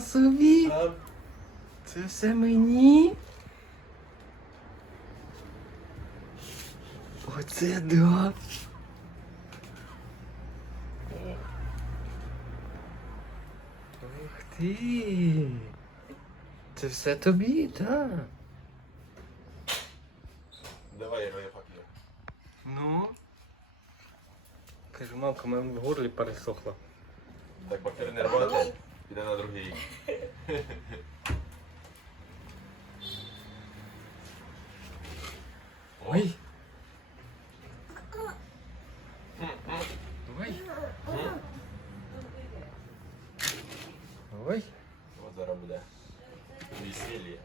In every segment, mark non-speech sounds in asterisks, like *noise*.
Собі! Це все мені? Оце да. Ух ти. Це все тобі, так? Давай, я папір. Ну. Кажу, мамка, в мене в горлі пересохло. Так, папір не роботи. Піде на другий. Ой. Ой. Ой. От зараз буде. Весілля.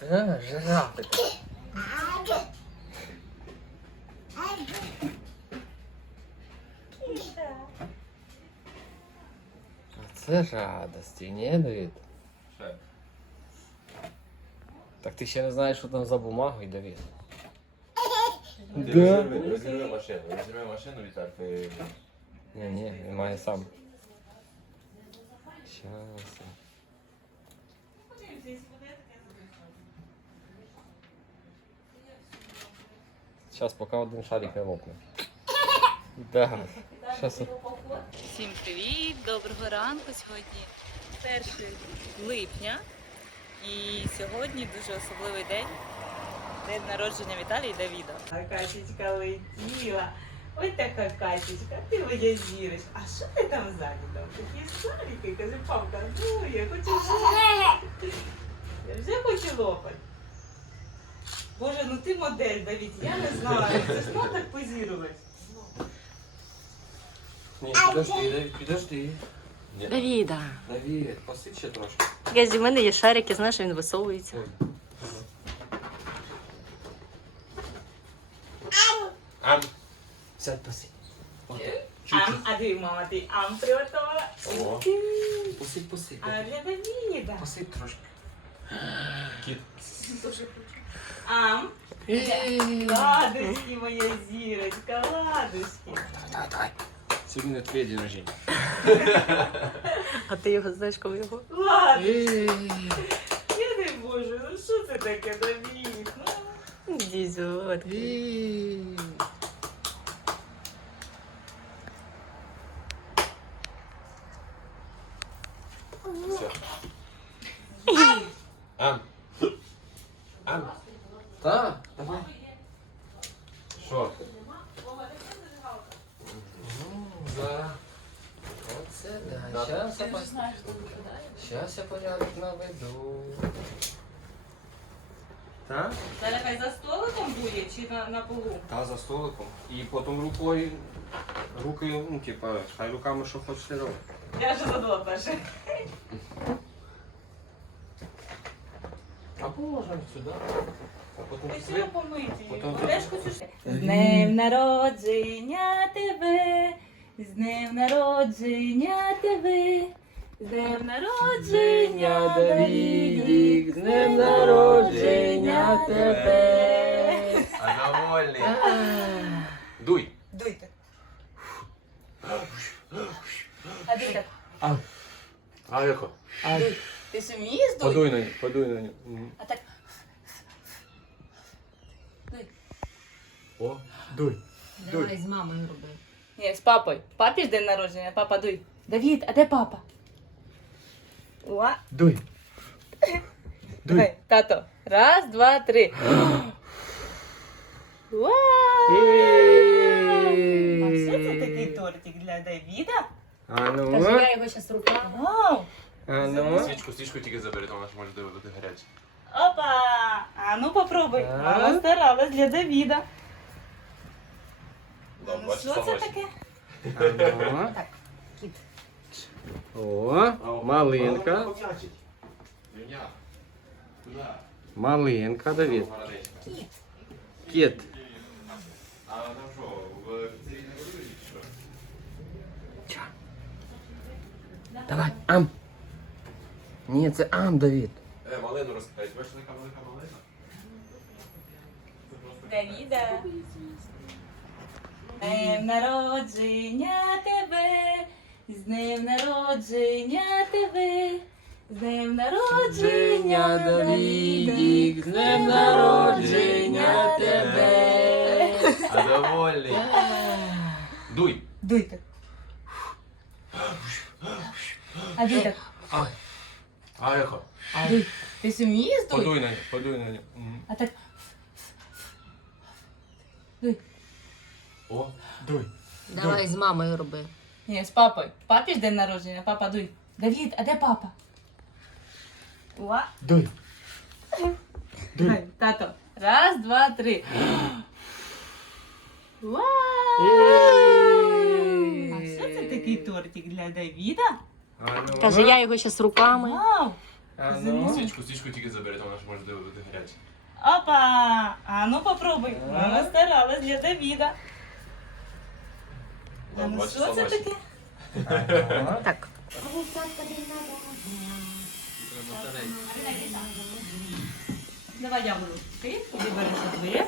Та, жирафика. Це радості, ні, Давид? Ще. Так ти ще не знаєш, що там за бумагою, Давид? Ти Да. розірви, розірви машину. Розірви машину, Віталь, ти... Ні, ні, він має сам. Щас. Зараз, поки один шарик не лопне. Да. Щас. Всім привіт! Доброго ранку! Сьогодні 1 липня. І сьогодні дуже особливий день. День народження Віталія і Давіда. А Катечка летіла. Ось така Катечка, ти моя зіриш. А що ти там ззаді? Такі шарики, каже, папка, ну я хочу лопати. Я вже хочу лопати. Боже, ну ти модель, Давід, я не знаю. Це ж так позірувати. Ні, підожди, Давид, підожди. Давіда. Давид, посидь ще трошки. Газі, в мене є шарики, знаєш, він висовується. Ам. Сядь, посидь. Ам, а ти, мама, ти ам приготувала? О. Посидь, посидь. А для Давіда. Посидь трошки. Кіт. Ам, ладушки, моя зірочка, ладушки. Давай, давай. Сьогодні на твій день рождения. А ти його знаєш, коли його? Ладно, я не можу, ну що це таке, Давід? Ну, Дізьот. Все. Ам. Ам. Так, давай. Що? Да. Оце да. Щас я, по... Щас я порядок наведу. Так? Зараз хай за столиком буде чи на, на полу? Та за столиком. І потім рукою. Руки, ну, типа, хай руками що хочеш робити. Я вже задала перше. Або можемо сюди. А потім сюди. помити. Потім тут. хочеш? З днем народження тебе, з днем народження тебе, з днем народження Давідік, з днем народження тебе. А довольний. Дуй. Дуйте. А дуй так. А яко? Ти ж вмієш дуй? Подуй на нього, подуй на нього. Мгм. А так. О, дуй. Давай з мамою роби. Ні, з папою. Папі ж день народження, папа дуй. Давід, а де папа? Уа. Дуй. Давай, тато. Раз, два, три. Уа! А що це такий тортик для Давіда? А ну. я його зараз. Вау! А ну. Свічку, свічку тільки забери, то вона ж може бути гаряча. Опа! А ну попробуй. Так. Мама старалась для Давіда. Да, Ну, бачиш, що це самочі. таке? А ну. Так, кіт. О, малинка. Юня. Куди? Малинка, Давід. Кіт. А там що, в піцерії не будують, чи що? Давай, ам. Ні, це ам, Давід. Е, малину розкидають. Бачиш, яка велика малина? Давіда. Днем народження тебе, з днем народження тебе, з днем народження Давідік, з днем народження тебе. А довольний. Дуй. Дуй так. А дуй так. А. Дуй. Ти сумієш дуй? Подуй на нього, подуй на нього. Мгм. А так. О. Дуй. Давай з мамою роби. Ні, з папою. Папі ж день народження, папа дуй. Давід, а де папа? Уа. Дуй. Давай, Тато. Раз, два, три. Вау! А що це такий тортик для Давіда? Каже, я його ще з руками. Вау! Ну. Свічку, свічку тільки забери, то вона ж може бути гаряча. Опа! А ну попробуй. Мама старалась для Давіда. А ну Бачиш, що це таке? *laughs* Так. Давай я буду. Ти іди бери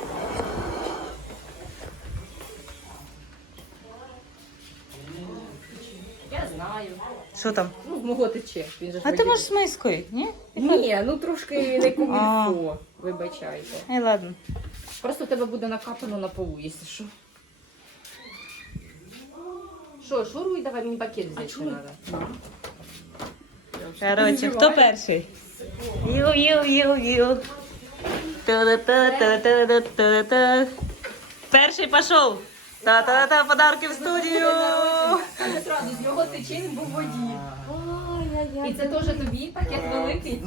Що там? Ну, з мого тече. Він же ж А ти водій. можеш з мискою, ні? Ні, ну трошки не комільфо. Вибачайте. Ай, ладно. Просто у тебе буде накапано на полу, якщо що. Що, шуруй, давай мені пакет взяти треба. Короче, хто перший? Ю, ю, ю, ю. Та-да-та-та-та-та-та-та. Перший пішов. Та-та-та, подарки в студію. Зразу з нього тече, був в воді. І це теж тобі пакет великий.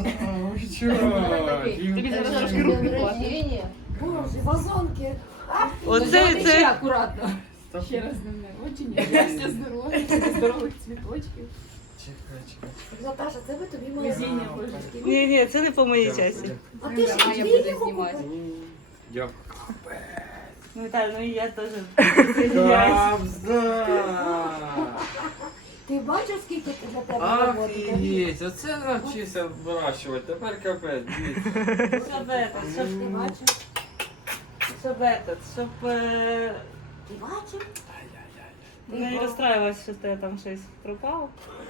Тобі зараз трошки руки хватить. Боже, вазонки. Оце Тече це. акуратно. Ще раз не мене. Очень щастя, здоров'я, здорових цвіточків. Наташа, це ви тобі моє Ні, ні, це не по моїй часі. А ти ж Давай дві його купив? Дякую. Віталь, ну і я теж. Ти бачив, скільки ти для тебе роботи? Офігеть, оце навчився вирощувати, тепер капець. дивіться. Щоб это, щоб, Ти бачив? щоб этот, щоб е, Ти бачив? не розстраювалася, що ти там щось пропав.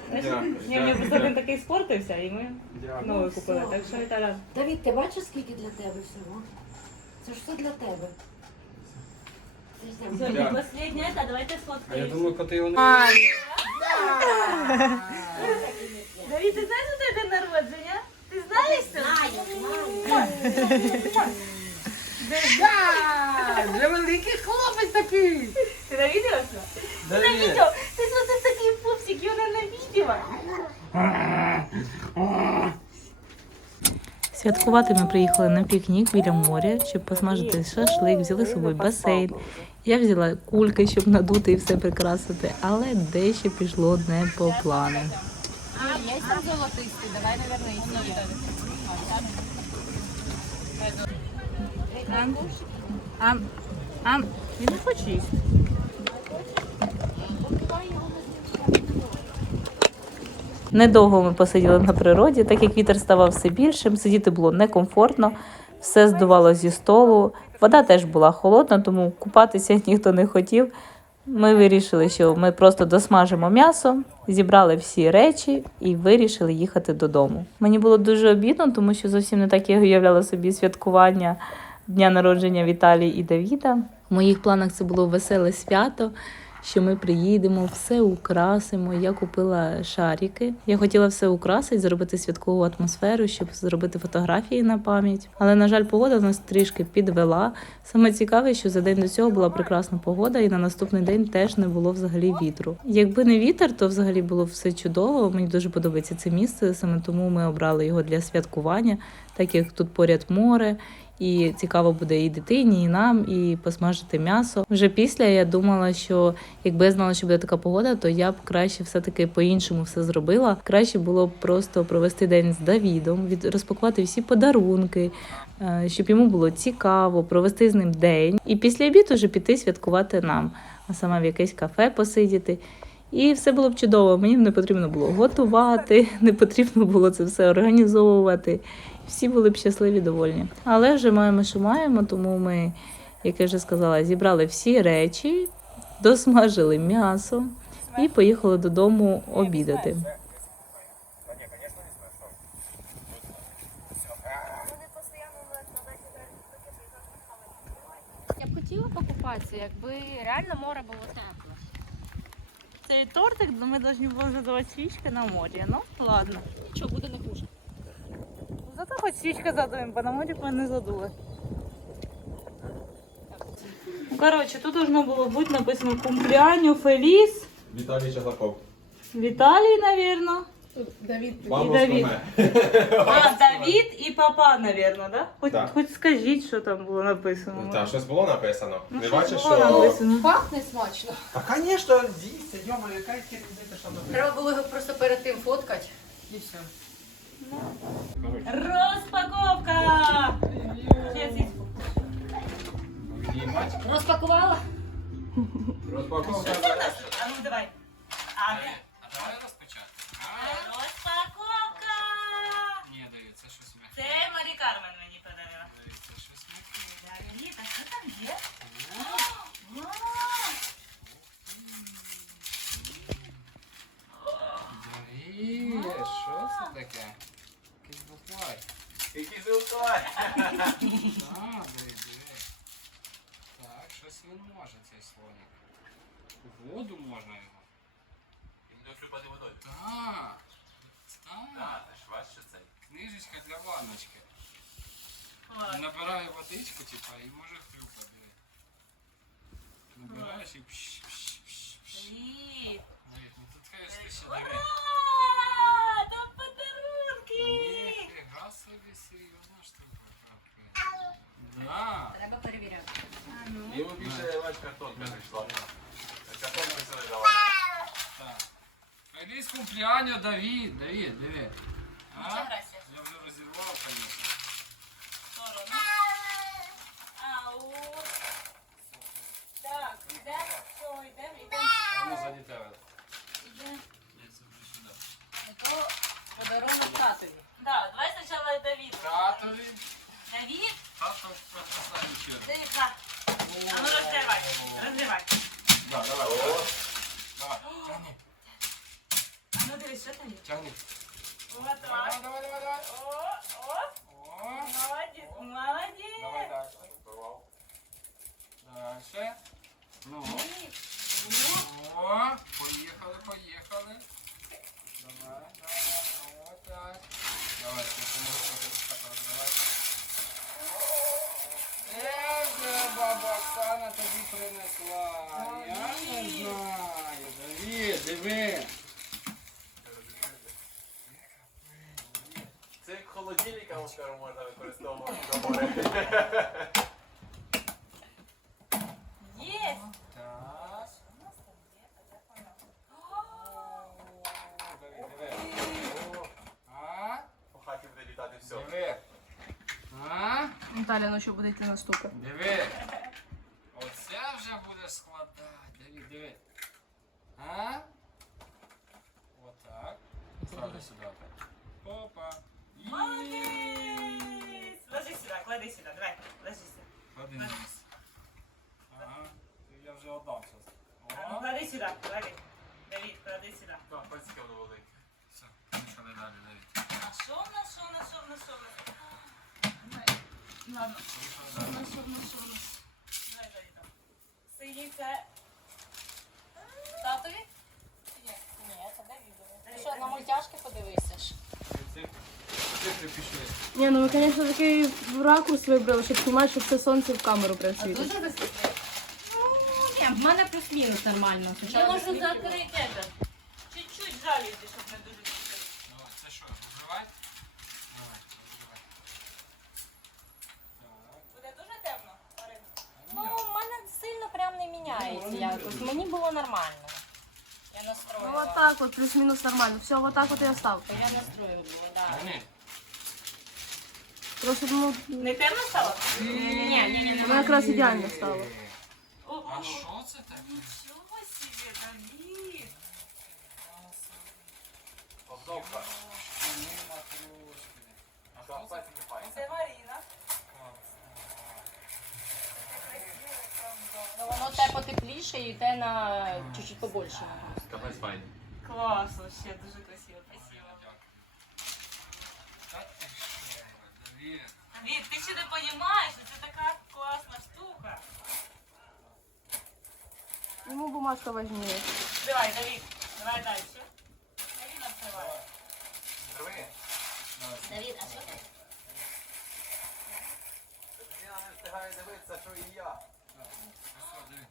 Знаєш, Дякую, Ні, мені дякую, просто він дякую. такий спортився, і ми Дякую. новий купили. Так що Віталя. Давід, ти бачив, скільки для тебе всього? Це ж все для тебе. Сьогодні Дякую. останнє, давайте А я сфоткаємо. думаю, коти його не. Давід, ти знаєш, це день народження? Ти знаєш це? Для великих хлопець такий. Ти на відео? що? Да На ні. відео! Ти що це такий пупсик, і вона на відео. Святкувати ми приїхали на пікнік біля моря, щоб посмажити шашлик, взяли з собою басейн. Я взяла кульки, щоб надути і все прикрасити, але дещо пішло не по плану. Є там золотистий, давай, наверное, А, а, він не хоче їсти. Недовго ми посиділи на природі, так як вітер ставав все більшим, сидіти було некомфортно, все здувало зі столу. Вода теж була холодна, тому купатися *laughs* ніхто не хотів. Ми вирішили, що ми просто досмажимо м'ясо, зібрали всі речі і вирішили їхати додому. Мені було дуже обідно, тому що зовсім не так я уявляла собі святкування дня народження Віталії і Давіда. В моїх планах це було веселе свято. Що ми приїдемо, все украсимо. Я купила шарики. Я хотіла все украсити, зробити святкову атмосферу, щоб зробити фотографії на пам'ять. Але на жаль, погода нас трішки підвела. Саме цікаве, що за день до цього була прекрасна погода, і на наступний день теж не було взагалі вітру. Якби не вітер, то взагалі було все чудово. Мені дуже подобається це місце. Саме тому ми обрали його для святкування, так як тут поряд море. І цікаво буде і дитині, і нам, і посмажити м'ясо. Вже після я думала, що якби я знала, що буде така погода, то я б краще все-таки по-іншому все зробила. Краще було б просто провести день з Давідом, від розпакувати всі подарунки, е, щоб йому було цікаво, провести з ним день. І після обіду вже піти святкувати нам, а саме в якесь кафе посидіти. І все було б чудово. Мені не потрібно було готувати, *laughs* не потрібно було це все організовувати. Всі були б щасливі, довольні. Але вже маємо, що маємо, тому ми як я вже сказала, зібрали всі речі, досмажили м'ясо і поїхали додому обідати. Я б хотіла покупатися, якби реально море було тепле. Цей тортик ми повинні були задавати свічки на морі. Ну, ладно. Що буде не хуже? Зато хоч свічка задуємо, бо на морі ми не задули. Ну, Коротше, тут должно було бути написано кумпляню Феліс. Віталій Чаглаков. Віталій, навірно. Тут Давід І Давід. А, Давід і папа, навірно, да? Хоч, Так. хоч скажіть, що там було написано. Там щось було написано. Ну, Не щось бачиш, було що. написано. пахне смачно. А, звісно, дійсно, йома, яка різниця, що написано. Треба було його просто перед тим фоткати. І все. Розпаковка! Розпакувала? Розпаковка. А ну давай. А, Який зилкай. Так, диви, диви. Так, щось він може, цей слонік. У воду можна його. Він не припаде водою. Так. Так. Так, ти ж бачиш, що це. Книжечка для ванночки. Ладно. Набирає водичку, типа, і може хлюпати. диви. Набираєш і пш, пш, пш, пш. Давід. Давид, ну тут, конечно, ти ще диви. Серйозна штука. Да. Треба перевіряти. Йому більше бач, картонка прийшла. Картонка взяли давай. Так. Феліс кумпляньо, Давід, Давід, диви. А? Я вже розірвав, звісно. Сторону. Ау. Так, йдемо, що, йдемо, йдемо. А ну заді тебе. Йдемо. Я це вже сюди. Подарунок татові. Да, давай спочатку Давіду. Татові. Давід, Тато черг. дивіться. А ну розривай, розривай. Да, давай. Давай, тягни, А ну дивись, що там є? тягни. Вот Давай, так. давай, давай, давай. О, о, О, молодець. давай далі. Дальше. Ну. О, поїхали, поїхали. Давай, давай, вот так. Давай, ти поможеш трохи так розривати. Це вже баба Оксана тобі принесла. Я не знаю. Давід, диви. Це як холодильник, а можна використовувати *laughs* на море. Є. Так. Давід, диви. А? По хаті буде літати все. Диви. А? Наталя, ну що буде йти наступне? Диви. Оце вже будеш складати. Диви, диви. А? Отак. Ставлю сюди. Опа. Є. Молодець. Ложи сюди, клади сюди, давай, ложи сюди. Клади низ. Ага. Я вже отдам А ну. О. клади сюди, клади. Давід, клади сюди. Так, пальчики воно велике. Все, поїхали далі, Давид. А що в нас, що в нас, що в нас, що Ладно. Поїхали далі. Давай, Давіда. Синій це... Татові? Ні, це Давідові. Що, на мультяшки подивися ж? Цифри пішли. Ні, ну ви, звісно, такий ракурс вибрали, щоб знімати, щоб це сонце в камеру прям світить. Дуже високо. Ну, ні, в мене плюс-мінус нормально. Я можу закрити это. Чуть-чуть жалюзі, щоб не дуже відкрити. Давай, це що, розривай? Давай, розривай. Так. Буде дуже темно, Марина? Ну, в мене сильно прям не якось. Мені було нормально. Я Ну, настроїла. отак от, плюс-мінус нормально. Все, отак от і остав. Я настроїла було, так. Тягни. Просто, ну, Не темно стало? Ні, ні, ні, ні. воно якраз ідеально стало. А що це таке? Нічого собі, Давід. Обновка. Штани матрошки. А що Так, це? пальчики файні. Це Маріна. Клас. Красиво. те потепліше і те на чуть-чуть побольше. Капець. Клас, вообще дуже красиво. Спасибо. Ти. Давід, ти ще не розумієш, це така класна штука. Йому бумажка важніше. Давай, Давід, давай далі. Давід відкривай. Диви. Давід, а що ти? Я не встигаю дивитися, що і я. Так, ось диви.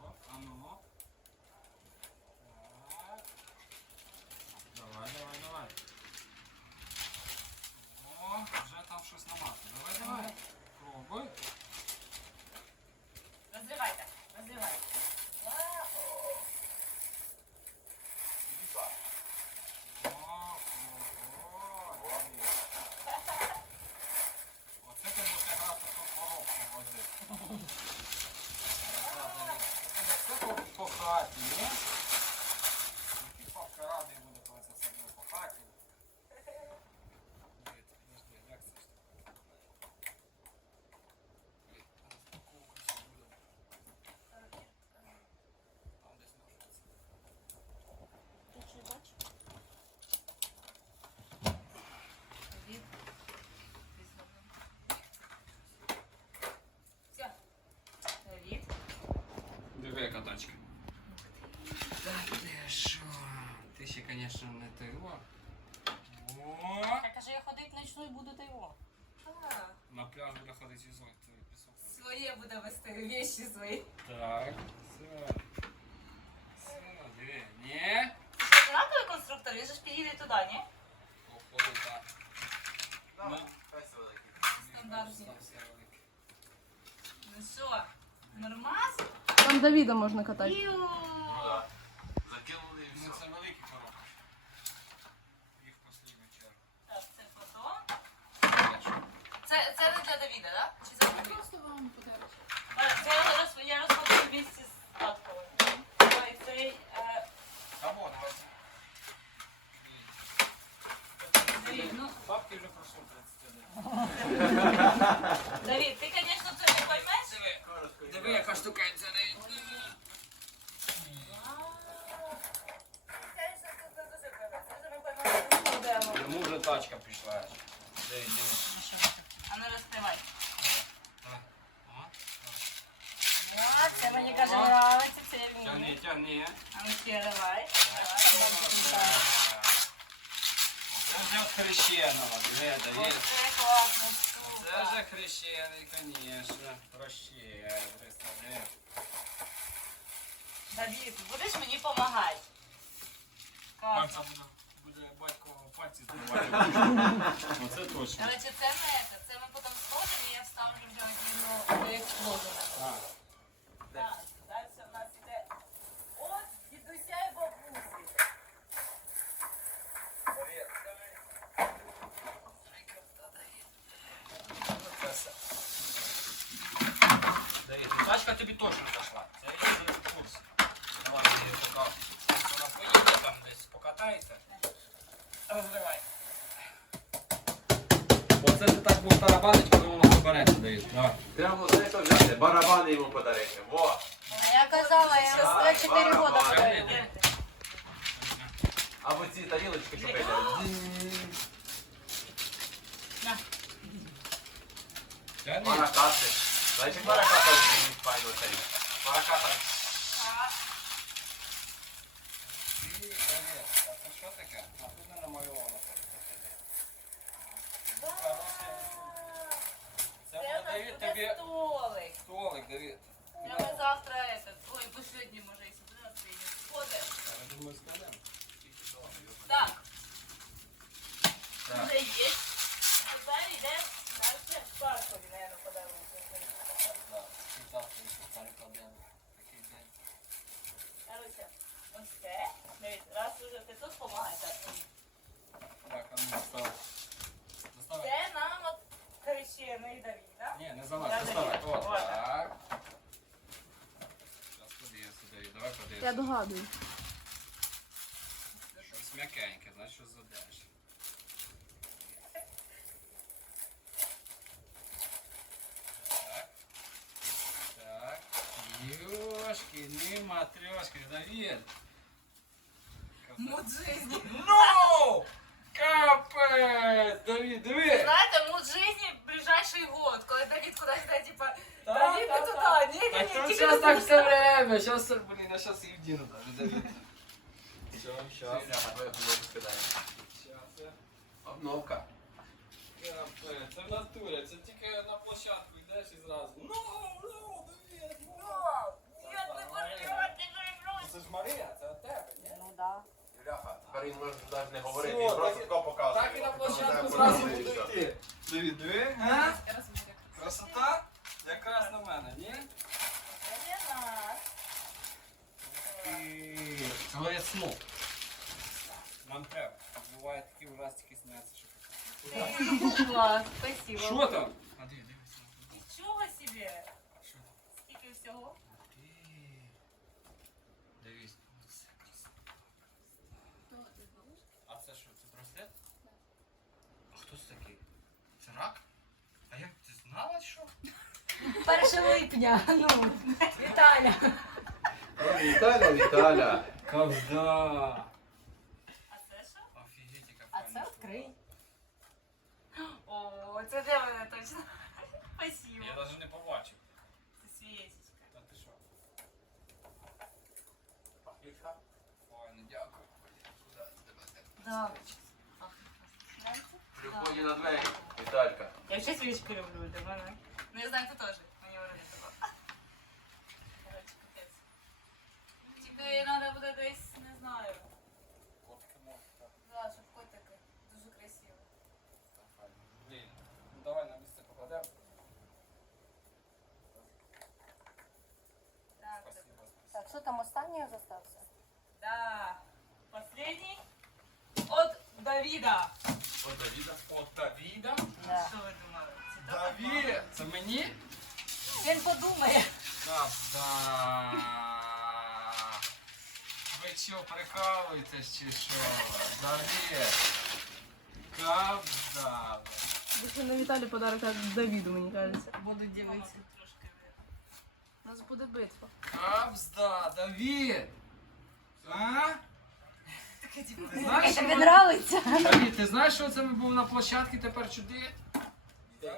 О, а ну. Так. Давай, давай, давай. О, вже там щось намазано. Давай, давай. Пробуй. тачка. Та ти що? Ти ще, звісно, не ти. О. О! Я каже, я ходить ночну і буду та його. На пляж буде ходити і зонт, твій пісок. Своє буде вести, вещи свої. Так, все. Все, диви. Ні? Однаковий конструктор, він же ж підійде туди, ні? Походу так. Ну, Ну. пес великий. Стандартні. Все велике. Ну що, нормас? Там Давіда можна катати. Іу. Ну да. Закинули і Ну все. це великі коробки. Їх в останню чергу. Так, це фото. Це, це не для Давіда, так? Чи це для Давіда? Просто вам подарочок. А, Це я роз, я розходжу в місті з татковою. Ой, цей, е, А вот, давай. Давід, ну, Бабки вже пройшов 31. Давід, ти, звісно, це не поймеш. Диви. Коротко і Диви, яка штукенця. диви. Йому вже тачка прийшла. Диви, диви. А ну розкривай. Так. О, А, це мені каже нравиться, це я Тягни, вмію. тягни. А ну ще давай. Це вже от хрещеного. Оце класна Це вже хрещений, звісно. Прощай, представляєш. Давід, будеш мені допомагати? Пальця буде, буде батько пальці *laughs* здивати. Оце точно. Короче, це не це. Це ми потім сходимо і я вставлю вже одну як вложено. Так. Так, далі в нас іде от дідуся і бабусі. Давид, ну тачка тобі точно зайшла. Це я її в курсі. Давай її поки вона поїде там десь, покатається. Розривай. Оце ти так будеш тарабанить, коли воно забереться, Давид. Давай. Прямо знаєш, що взяти? Барабани йому подарити. Во! А Я казала, я вже 4 давай, роки давай. стою. А оці тарілочки, що пиляють. Тягни. Паракати. Буде, Давид, тобі столик. столик, Я завтра этот, ой, последний може і сюди відкриємо. Сходимо. Я думаю, складемо. Так, Так. вже є. Тепер йде далі в паркові, наверное, подарунок. Короче, ось Раз уже ти тут допомагай, так. Так, а ну став. Доставай. Це нам от хрещений Давід, так? Ні, не залазь, доставай. О, так. Зараз подивимося, Давид, давай Я подивимося. догадую. Щось м'якеньке, значить щось задеш. Так. Так. Матрешки, не матрешки, Давид. Муд жизни. Ну! Капець! Давид, диви! Знаєте, муд жизни в ближайший год, коли Давид кудись йде, типа, Та, Давид та, не та. туди, ні, ні, Так ні, тут тільки зараз не так туди. все время, сейчас, блин, а сейчас и в Дину даже, Давид. Все, щас. Щас, я. Обновка. Капець, це в натурі, це тільки на площадку йдеш і зразу. Ну, ну, Давид, ну! Ні, не Марія. порвати, не Це ж Марія, це від тебе, ні? Ну да. Юляха, тепер він може навіть не говорити, він просто так і- тако показує. Так і на площадку зразу буду йти. Давид, диви, а? Красота? Якраз на мене, ні? Цього я сну. Нам треба. Буває такі ужастики сняться, що Клас, спасибо. Що там? А диви, дивись. Нічого собі. Що там? Скільки всього? Дивись. Це красота. А це що, це браслет? А хто це такий? Це рак? А як ти знала, що? 1 липня. Ну, Віталя. Віталя, Віталя. Ковда! А це що? Офігеть, яка А це відкрий. О, це для мене точно. Спасибо. Я навіть не побачив. Це свічечка. Та ти що? Файно, дякую. Куди тебе? Да. Приході на двері, Віталька. Я ще свічку люблю, для мене. Ну я знаю, ти теж. Мені вже не треба. Короче, капець. Тільки треба буде десь, не знаю. Котики можуть, так. Да, щоб котики. Дуже красиво. Та файно. Блін, ну давай на місце покладемо. Так, Спасибо. Так, що там останній залишився? Да. Последний. От Давіда. От Давіда. От Давіда. Що ви думали? Це так Давід! Це мені? Він подумає. Капда. Ви що, прикалуєтесь чи що? Давід. Капда. Вийшли на Віталі подарок від Давіду, мені кажеться. Буду дивитися. У нас буде битва. Капзда, Давід! А? Таке типу. Ти знаєш, що Тобі ми... нравиться? Давід, ти знаєш, що це ми був на площадці тепер чуди? Та це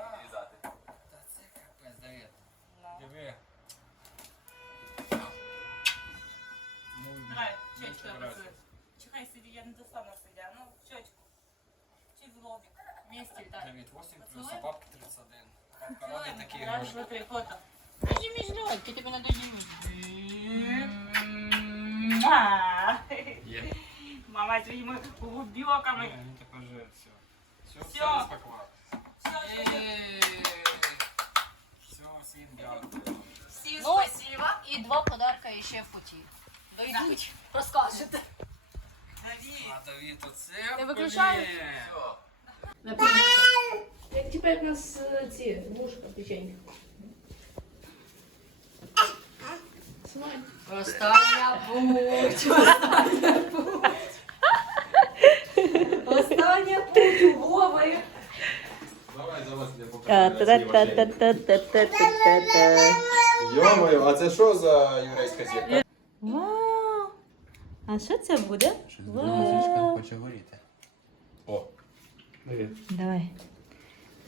капець, Давід. Диви. Давай, чечку обрисуй. Чекай, сиди, я не достану сидя. Ну, чечку. Чуть в лобик. Вместе, так. Давід, 8 плюс, а бабки 31. Бабка ради такі Раз, гроші. два, три, фото. Дожди між ти тебе не дожди Є. Мама своїми губьоками. Ні, ну тепер же все. Все, все Всьо. розпакував. Все, всім дякую. Всім Ну, спасибо. І два подарка ще в путі. Дойдуть, розкажете. Давид. А Давід, оце Я виключаю? блін. Як типа як у нас е, ці вушка печеньки. Смай. Остання путь, остання путь. Йо-моє, а це що за єврейська зірка? Вау! А що це буде? хоче горіти. О, Давай.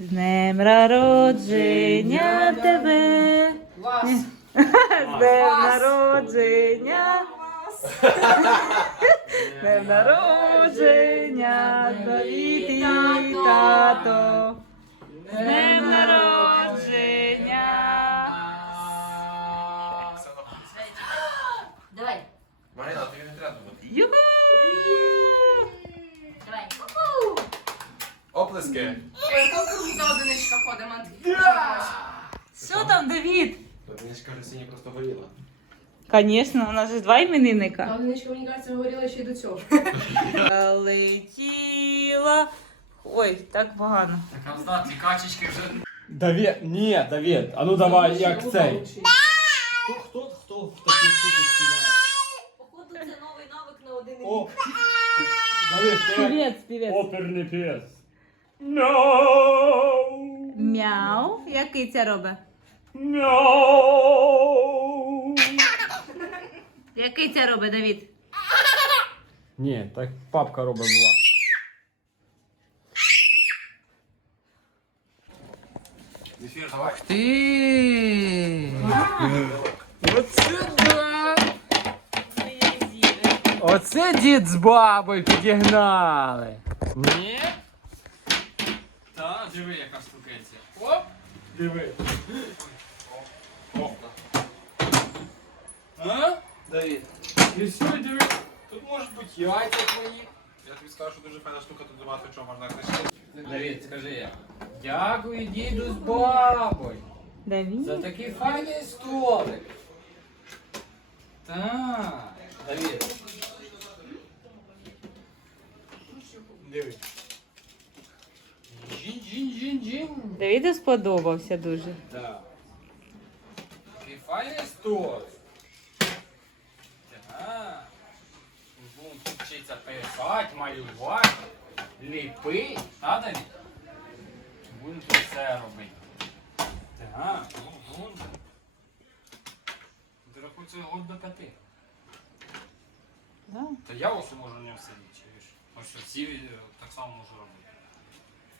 З днем народження тебе. Вас. З днем народження. З днем народження, Давід тато. Днем народження. Давай, Марина, тобі не треба. Юху! давай. Оплески. Яка одиничка ходить, ман. Що там, Давід? Ж кажуть, сині просто горіла. Звісно, у нас же два Та іменинника. одиничка, мені кажеться, говорила ще й до цього. Летіла. Ой, так погано. Так, а знати, качечки вже Давід, ні, Давід, а ну давай, як цей. Хто, хто, хто в такій штуці співає? Походу, це новий навик на один О, Давід, ти як Півець, півець. оперний піс. No! Мяу. Який це робить? No! Який це робить, Давід? Ні, так папка робить була. Давай. Ти! Оце да! Оце дід з бабою підігнали. Ні? Та, диви, яка штукенція. Оп! Диви. Оп. А? Давид. І диви. Тут можуть бути яйця твої. Я тобі скажу, що дуже файна штука, тут багато чого можна знайти. Давид, скажи як. Дякую діду з бабою. Давід? За такий файний столик. Так, Давид. Диви. Джин-джин-джин-джин. Давіду сподобався дуже. Так. Такий файний столик. Так. Вчитися писати, малювати, ліпити. Та, Давид? Будемо тут все робити. Так, ну, ну. Ти рахуй год до п'яти. Да. Та я ось можу не сидіти, чуєш? Ось що всі е, так само можу робити.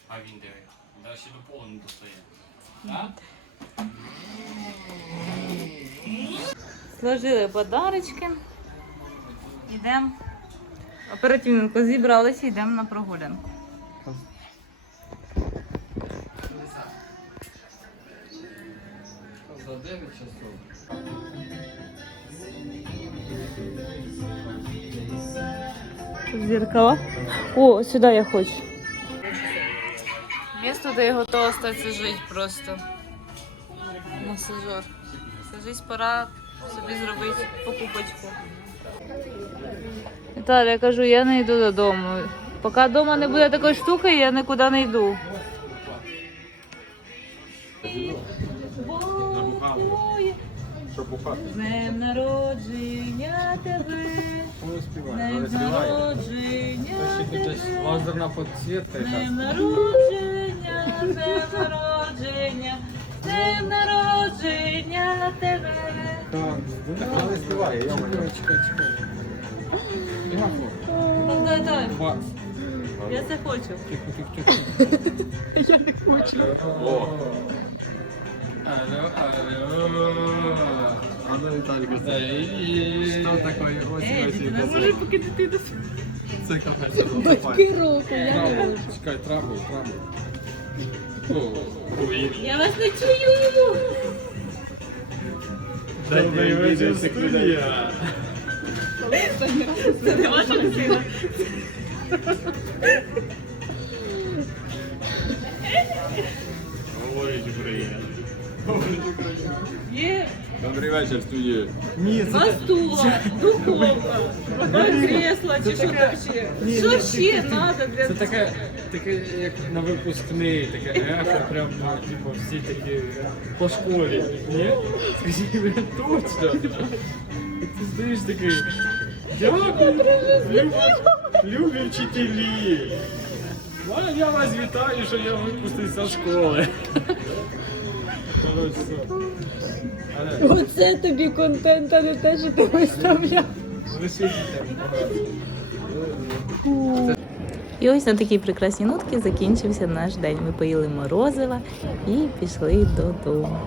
А він диви. Далі до пола не достає. Так? Сложили подарочки. Йдемо. Оперативненько зібралися, йдемо на прогулянку. За 9 часов. Зеркала. О, сюди я хочу. Місто, де я готова остатися жити просто. Масажер. Сажись, пора собі зробити покупочку. Віталій, я кажу, я не йду додому. Поки вдома не буде такої штуки, я нікуди не йду. З днем народження тебе, з днем народження тебе. Лазерна підсвітка З Днем народження, з днем народження, з днем народження тебе. Не співай, я Чекай, чекай. Дай, дай, Ба- я це хочу. О. Алло, алло. А ну Віталік, Ей. що таке? Ось ось можеш поки дитину. Це це Батьки Трабу, Чекай, трабу, трабу. О, ой. Я вас не чую. Добрий вечір, студія. Це не ваша дитина. Говорить Україна. Є Добрий вечір, студія. два стула, духовка, два кресла, чи що там ще? Що ще треба для Це таке, таке, як на випускний, таке ехо, прям, ну, типу, всі такі по школі. Ні? Скажи, бля, точно. І ти стоїш такий. Дякую, любі, вчителі. А я вас вітаю, що я випустився з школи. Оце тобі контент, а не те, що ти виставляв. І ось на такій прекрасній нотці закінчився наш день. Ми поїли морозива і пішли додому.